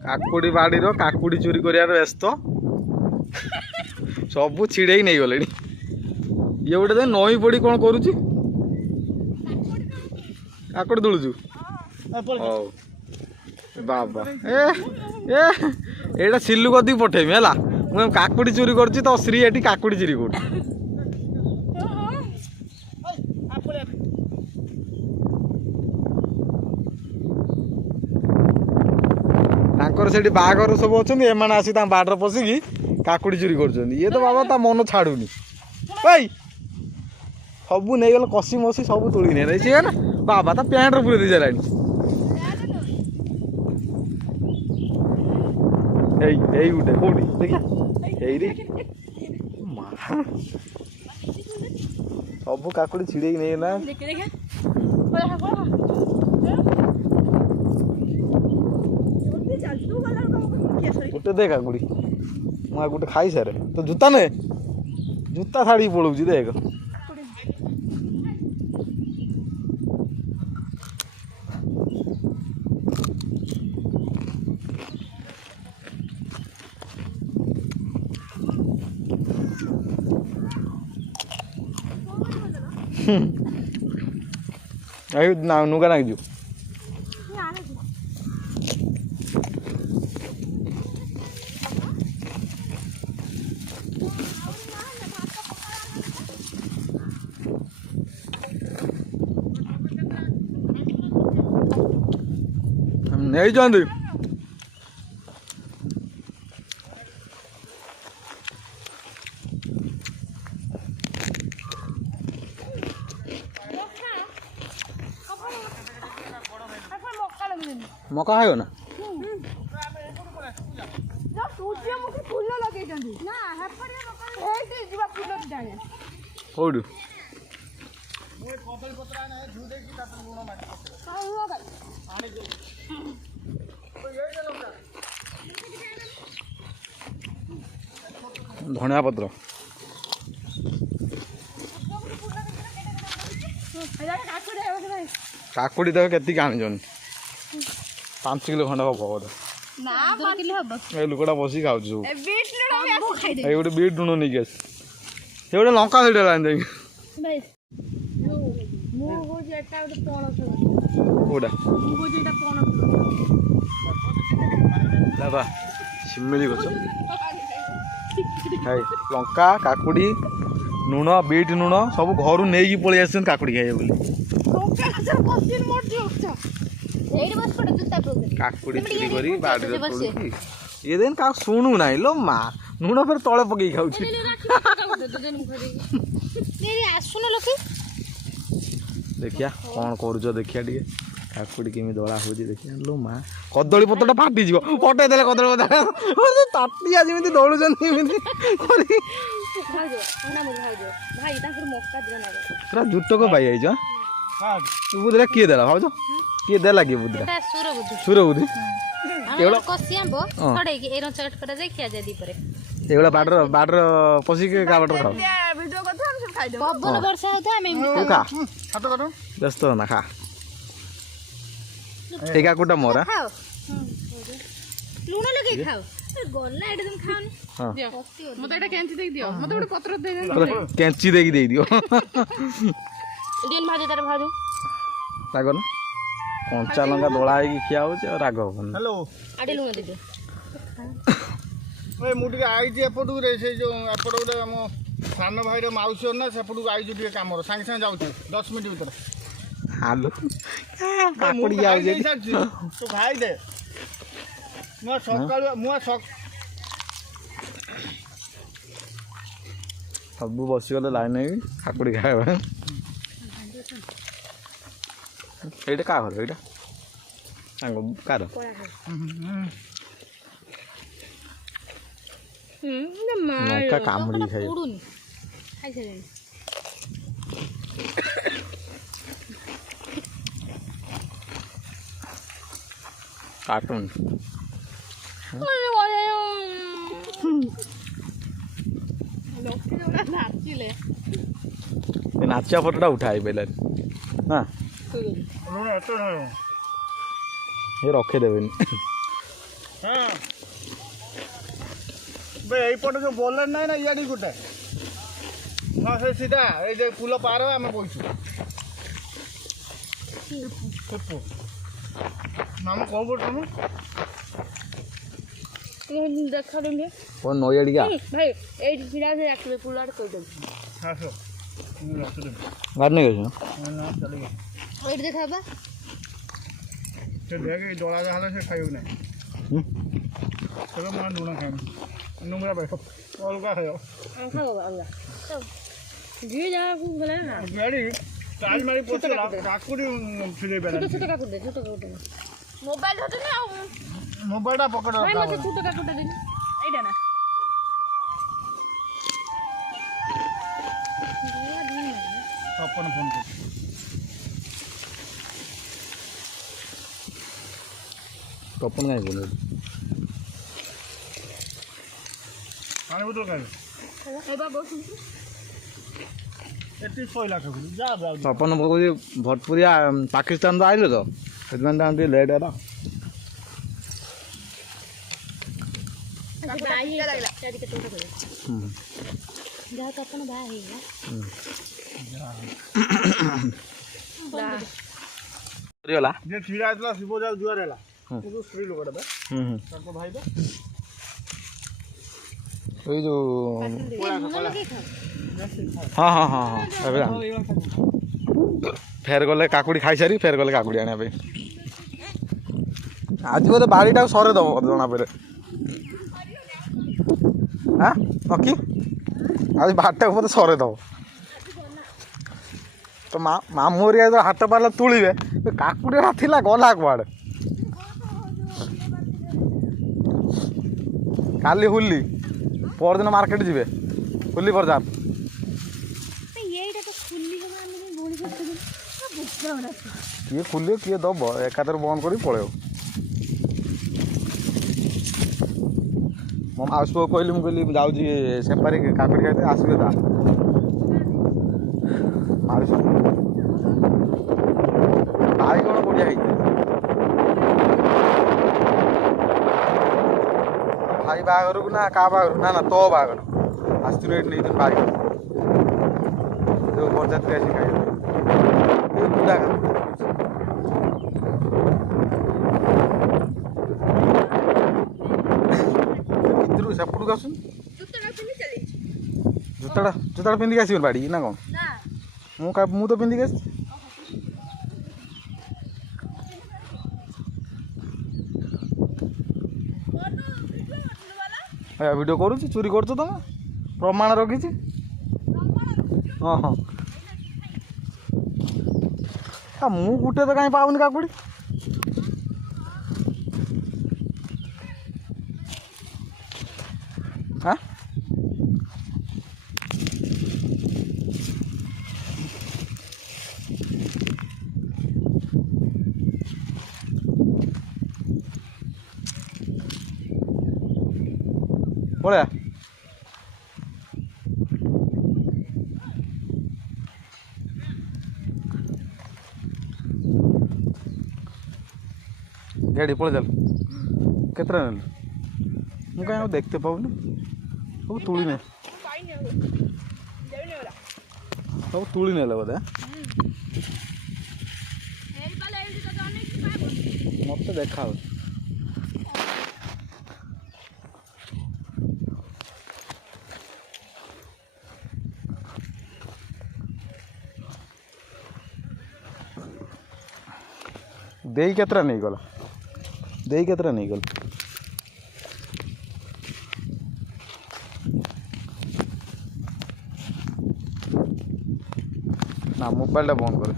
काकुड़ी बाड़ी रो काकुड़ी चोरी कर व्यस्त सब छिड़े नहीं गले ये गोटे नई पड़ी कौन करुची काकुड़ी तुलुचु बाबा एटा सिलु कदी पठेमी है मुझे काकुड़ी चोरी कर तो श्री एटी काकुड़ी चोरी कर से बाघर सब अच्छा एम आसी बाटर पशिकी काकुड़ी चोरी कर ये तो बाबा ता मन छाड़ूनी भाई सब नहीं गल कषि मसी सब तोड़ नहीं सी ना बाबा ता पैंट पूरे दे जालानी गोटे कौटी देखिए सब काकुड़ी छिड़े नहीं ना गोटे दे काकुड़ी मैं गोटे खाई सारे तो जूता ने जूता छाड़ी पड़ो देख नुगा नागिजु नहीं जानते मका है ना कौटू धनिया पत्र काकुड़ी तो के आनी 5 किलो खंड हम लुकटा बस खाऊ गोटे बीट लुण नहीं गस गोटे लंका कौटा शिमिली गछ लंका काकुड़ी लुण बीट लुण सब घर नहीं पलि आस काकुड़ी खाइए बोली काकुड़ी चोरी करी बाड़ी तोड़की ये दिन का शुणु ना लो माँ लुण फिर तले पकई खाऊ देखिया कौन कर देखिया टे काकुड़ी केमी दला हो देखिए लो माँ कदली पत्रटा फाटी जीव पटे देले कदली पत्र ताटिया जमी दौड़ुन पूरा जुटक पाई बुद्धि किए देला भाज किए देला किए बुद्धि सुर बुद्धि एगुला बाटर बाटर पशिक का बाटर खा व्यस्त ना खा এই কাকুটা মোরা লুণ লগে খাও গল্লা এটা তুমি খাওনি দিও মতে এটা কেঞ্চি দেই দিও মতে ଗୋଟେ পত্র দেই দিও কেঞ্চি দেই দিও দিন ভাজে তার ভাজু রাগ না কঞ্চা লঙ্কা দোলা ହେଇକି ଖିଆ ହଉଛି ଆଉ ରାଗ ହବନି हेलो ଆଡେ ଲୁଣ ଦେଇ ଦିଅ ମୁଁ ଟିକେ ଆଇଛି ଏପଟକୁ ରେ ସେ ଯୋଉ ଏପଟ ଗୋଟେ ଆମ ସାନ ଭାଇର ମାଉସୀ ନା ସେପଟକୁ ଆଇଛୁ ଟିକେ କାମର ସାଙ୍ଗେ ସାଙ୍ଗେ ଯାଉଛି 10 ମିନିଟ୍ ଭିତରେ हालो काकुड़ी आउ जे तू खाई दे मु सकाळ सब बसी गले लाइन काकुड़ी खाइबा एटा का घर एटा सांग कार नौका कामुड़ी खाइ खाइ छले कार्टून नाचा फोटोटा उठाई पहले हाँ ये रखे देवे हाँ बे यहीपटे जो बोलर ना ना इे गोटे हाँ से सीधा ये पुल पार आम बसु मामा कौन बोल तुम देखा देंगे कौन नई अड़िया भाई ए फिरा से रख दे पुलाड़ कोई दे हाँ सो गाड़ नहीं गए ना चले गए और देखा बा से देख ये डोला जा हाले से खाइयो ना चलो मैं दूना खाएं नुंगरा बैठो अलगा खाओ खाओ अलगा जी जा को बोला ना गाड़ी ताज मारी पोछे काकुड़ी फिरे बेला छोटा काकुड़ दे मोबाइल होते ना मोबाइल पकड़ भाई मत छोटा काकुड़ दे एडा ना अपन फोन कर तपन काय बोले पानी बोतल खाए ए बाबू एटी 6 लाख जा जा तपन कହୁଛି भटपुरिया पाकिस्तान तो आइल तो से लेट है जा तो अपन भाई गला जे छिड़ा आइतला शिव जा जुआर हैला तो स्त्री लोगडा बे ताको भाई बे ओई जो कोला हाँ हाँ हाँ हाँ अबे फेर गले काकुड़ी खाई सारी फेर गले काकुड़ी आने पे आज बोले बाड़ीटा सरे दब जना पे हाँ नकी आज बाड़टा बोले सरे दब तो मामूरिया तो हाथ पाला तुड़े काकुड़ी थिला गला कुआड़े काली हुली परदिन मार्केट जी हुली बजार किए खुले किए दब एकादर बंद कर पड़े मो माउस पुआ कहली मुझे जाऊँगी सेपारी काकुड़ी खाते आसबे ता माउस भाई कौन बढ़िया भाई बाहर को ना का बाहर ना ना तो बाहर आसती नहीं भाई जो बरजात आसी खाई बुढ़ा इधर सेपटू आसन जूता पिंधिक आस बाड़ी ना कौन मु तो पिंधिक आस वीडियो करूँ चोरी कर तुम प्रमाण रखी हाँ हाँ मु गुटे तो कहीं पाऊनी काकुड़ी हाँ पड़ा गाड़ी पड़े चल केतरा ने मु कहीं देखते पाऊनी सब तुली ने सब तुली ने बोधे मत देखा दे केतरा नहीं गला दे केतरा नहीं गल ना मोबाइल बंद कर